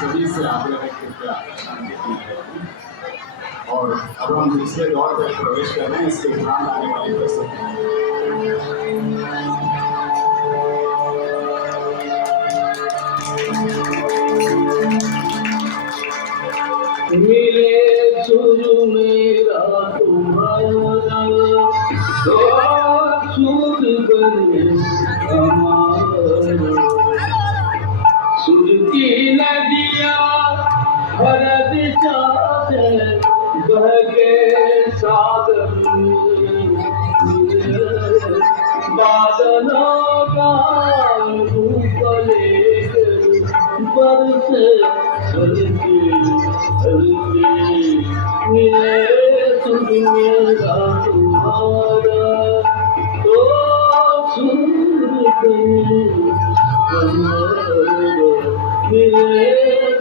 सभी से आग्रह है कृपया शांति बनी रहेगी। और अब हम दूसरे दौर पर प्रवेश कर रहे हैं। इसके उपरांत आने वाले प्रसंग मिले सुर मेरा तुम्हारा तो सुर बने हमारा सुर की नदियाँ हर दिशा से बह के सागर बादलों का रूप लेकर बरसे हल्के हल्के मिले सुर मेरा तुम्हारा तो सुर बने हमारा मिले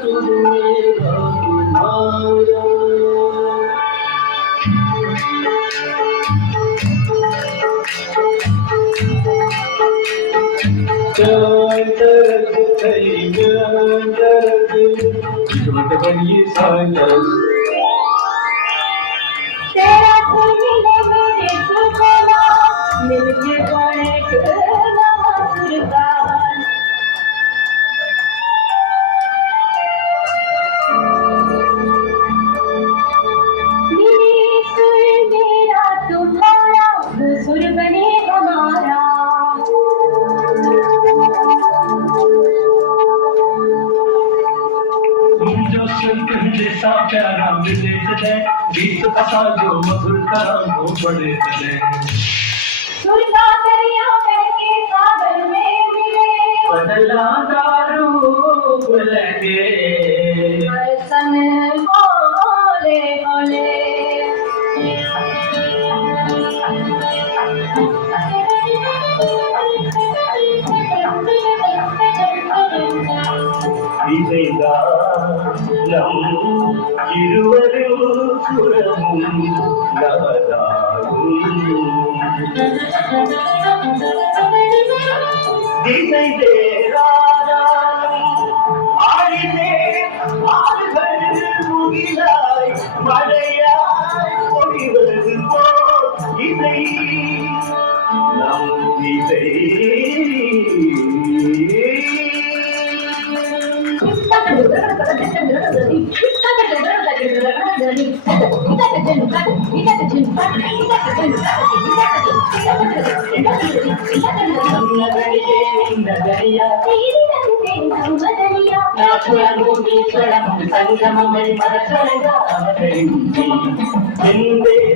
सुर मेरा तुम्हारा। तेरा फूल मिले मेरे सुखला मिलके बने करना सुरतान मिले सुर मेरा तुम्हारा वो सुर बने हमारा जो सुर जैसा प्यारा मिले चले गीत पता जो मधुर करा वो बड़े चले सुर का दरिया बहके सागर में मिले बदला दारू लगे बरसन बोले बोले ഇരുവരും സുരമും ദിശை ஆடினே ஆறுகள் முகிலாய் மழையாய் பொழிவது போல் இசை நம் இசை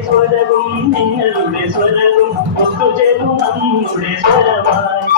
സ്വരവും നിങ്ങളുടെ സ്വരവും ഒത്തുചേരും നമ്മുടെ സ്വരമായി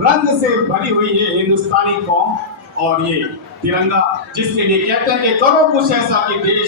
रंग से भरी हुई है हिंदुस्तानी कौम। और ये तिरंगा जिसके लिए कहते हैं कि करो कुछ ऐसा कि देश